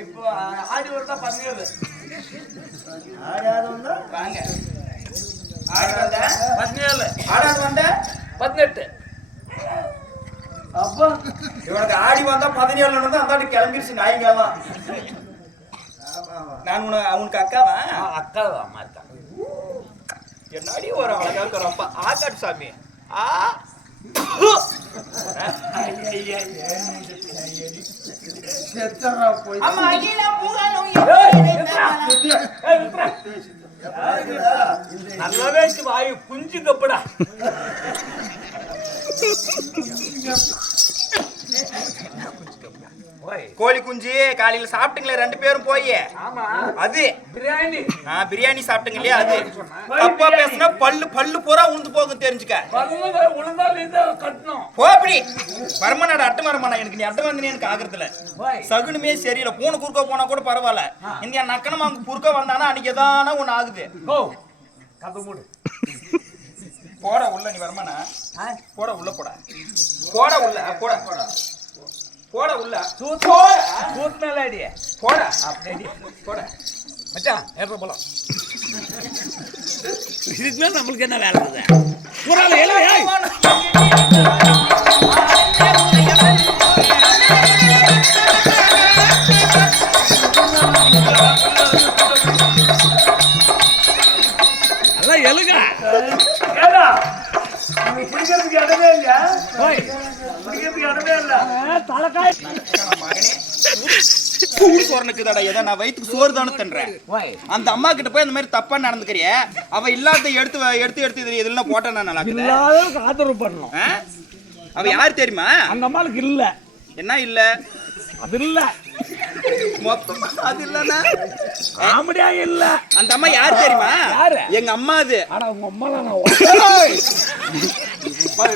இப்போ ஆடி வருதா 17 ஆடாது வந்தா வாங்க ஆடி வந்த 17 ஆடாது வந்த 18 அப்பா இவனுக்கு ஆடி வந்தா 17 வந்து அந்தாடி கிளம்பிருச்சு நாய்ங்கெல்லாம். நான் அவனுக்கு அக்காவா? அக்காவா அம்மா இருக்கா என்னாடி ஒரு அழகா இருக்கிறப்பா ஆகாட்டு சாமி. நல்லாவே வாயு குஞ்சு கப்படா. கோழி குஞ்சு காலையில சாப்பிட்டுங்களே 2 பேரும் போய். அது பிரியாணி பிரியாணி சாப்பிட்டுங்க இல்லையா? அது தப்பா பேசினா பல்லு பூரா உந்து போகும் தெரிஞ்சுக்க. போப்படி வரமானாடு அட்டை வரமானா எனக்கு நீ அட்டை வந்து எனக்கு ஆகிறதுல சகுனுமே சரியில்லை. பூனை குறுக்க போனா கூட பரவாயில்ல. இந்த நக்கனமா குறுக்க வந்தானா அன்னைக்கு எதானா ஒண்ணு ஆகுது. போட உள்ள நீ வரமானா போட உள்ள போட போட உள்ள போட போட போட உள்ள சூத் மேல அடியே போட அப்படி போட மச்சான் ஏற போலாம். இதுக்கு மேல நம்மளுக்கு என்ன வேலை இருக்குது? புறால ஏய் நல்லா எழுங்க. ஏடா பிடிக்கிறதுக்கு இடமே இல்லையா? பிடிக்கிறதுக்கு இடமே இல்ல. தலைக்காய் சோறுக்குதாடா ஏதோ நான் வயிற்றுக்கு சோறு தானே தன்றேன். அந்த அம்மா கிட்ட போய் அந்த மாதிரி தப்பா நடந்துக்கிறிய. அவ இல்லாத எடுத்து இதெல்லாம் போட்டா நல்லா ஆதரவு பண்ணணும். அவ யாரு தெரியுமா? அந்த அம்மாளுக்கு இல்ல. என்ன இல்ல? அது இல்ல மொத்தம் அது இல்லன்னா காமெடியா இல்ல. அந்த அம்மா யாரு தெரியுமா? எங்க அம்மா. அது ஆனா உங்க அம்மா தான்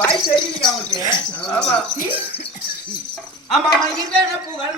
வாய் சரியில்லை அவனுக்கு. ஆமா ஆமா இவன புகழ்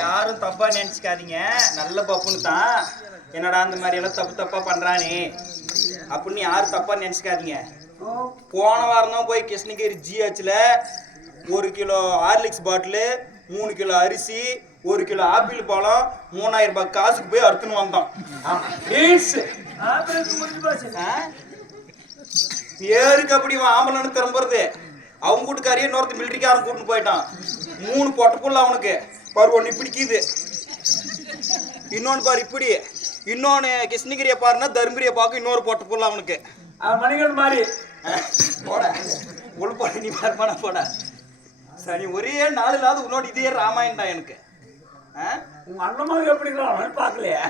யாரும் தப்பா நினைச்சுக்காதீங்க. நல்ல பப்புன்னு தான். என்னடா அந்த மாதிரி எல்லாம் தப்பா பண்றானே அப்படின்னு யாரும் தப்பா நினைச்சுக்காதீங்க. போன வாரம் தான் போய் கிருஷ்ணகிரி ஜிஹெச்ல 1 கிலோ ஹார்லிக்ஸ் பாட்டிலு 3 கிலோ அரிசி 1 கிலோ ஆப்பிள் பழம் 3000 ரூபாய் காசுக்கு போய் அறுத்துன்னு வந்தோம். ஏருக்கு அப்படி ஆம்பளன்னு திரும்புறது. அவங்க கூட்டுக்காரியே இன்னொருத்த மிலிட்டரிக்காரன் கூட்டின்னு போயிட்டான். 3 பொட்டை புள்ள அவனுக்கு பாரு. ஒன்று பிடிக்குது, இன்னொன்னு பாரு இப்படி, இன்னொன்னு கிருஷ்ணகிரியை பாருன்னா தருமபுரியை பார்க்க இன்னொரு பொட்டை புள்ள அவனுக்கு. மணிகள் மாதிரி போட ஒழு போட நீ பார்ப்பானா போட. சரி ஒரே நாள் இல்லாத உன்னோட இதே ராமாயணம் தான் எனக்கு. உங்க அண்ணமாக எப்படி பார்க்கலையா?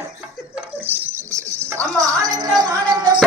ஆமா ஆனந்தம் ஆனந்தம்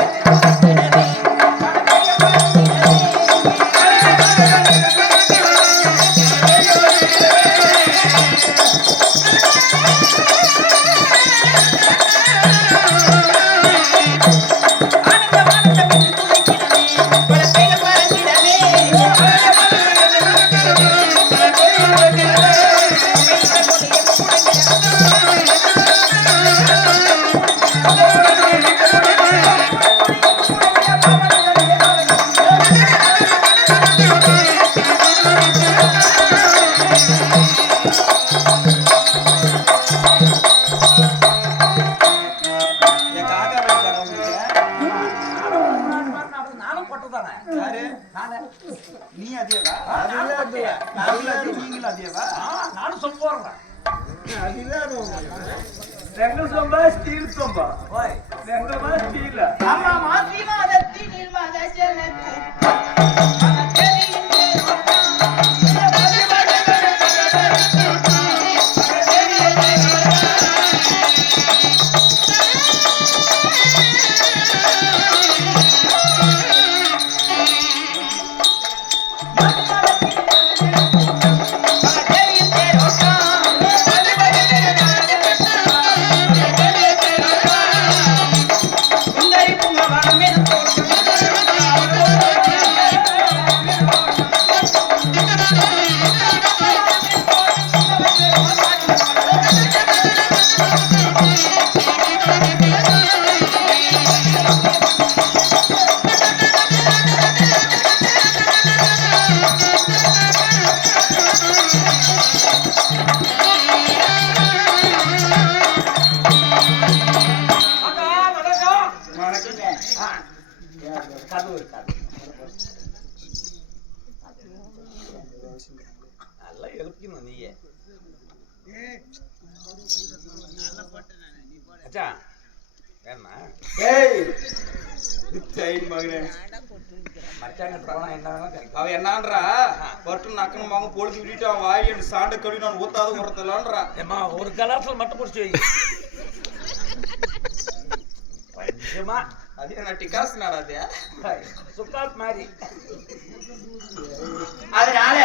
ஸ்டீல் சொம்பா ஸ்டீல். ஆமா மாசிவாதத்தில் மகஜனக்கு கதவு இருக்காது. நல்லா எழுப்பிக்கணும் நீயே. அச்சா வேணா மச்சாங்கிட்ட போனா என்ன வேணா கிடைக்கும். அவன் என்னன்றா பட்டு நக்கணும் வாங்க பொழுது விட்டுட்டு அவன் வாய் என்று சாண்டை கழுவி நான் ஊத்தாத உரத்தலான்றா. ஏமா ஒரு கலாத்துல மட்டும் பிடிச்சி வை. கொஞ்சமா அதே நான் டிகாஸ் நாடாதே சுக்காத் மாதிரி. அதனால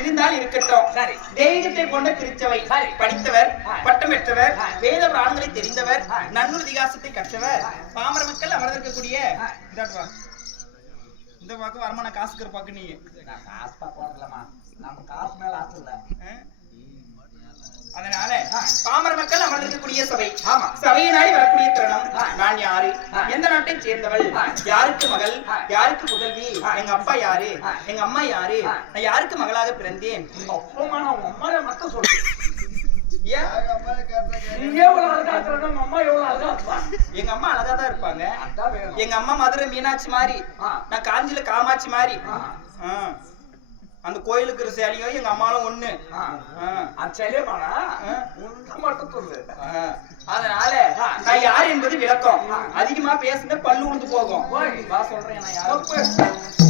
இருந்தால் இருக்கட்டும். சரி. தெய்வத்தை கொண்ட திருச்சபை. சரி. படித்தவர், பட்டம் பெற்றவர், வேத பிராணங்களை தெரிந்தவர், நன்னூறு திகாசத்தை கற்றவர், பாமர மக்கள் அமர்ந்திருக்கக்கூடிய இந்த பக்கம் வருமான காசுக்கிற பக்கம் நீ நான் காசு பார்க்க வரலமா, நம்ம காசு மேல ஆசை இல்ல. அதனால பாமர மக்கள் அமர்ந்திருக்கக்கூடிய சபை. ஆமா. சபையை நாடி வரக்கூடிய தருணம். நான் யாரு, எந்த நாட்டை சேர்ந்தவள், யாருக்கு மகள், யாருக்கு புதல்வி, எங்க அப்பா யாரு, எங்க அம்மா யாரு, நான் யாருக்கு மகளாக பிறந்தேன். உங்க அப்பா நான் அம்மாவை மட்டும் சொல்றேன். ஏன் நீ எவ்வளவு அழகா இருக்கிற அம்மா எவ்வளவு அழகா இருப்பா. எங்க அம்மா அழகா தான் இருப்பாங்க. அதான் வேணும். எங்க அம்மா மதுரை மீனாட்சி மாதிரி, நான் காஞ்சில காமாட்சி மாதிரி. அந்த கோயிலுக்கு இருக்கிற சேலையும் எங்க அம்மாலும் ஒண்ணு. அந்த சேலையமானா உன்ன மட்டும் சொல்லு. அதனால நான் யாரு என்பது விளக்கம். அதிகமா பேசுன பல்லு உழுந்து போகும். வா சொல்றேன் நான் யாரு.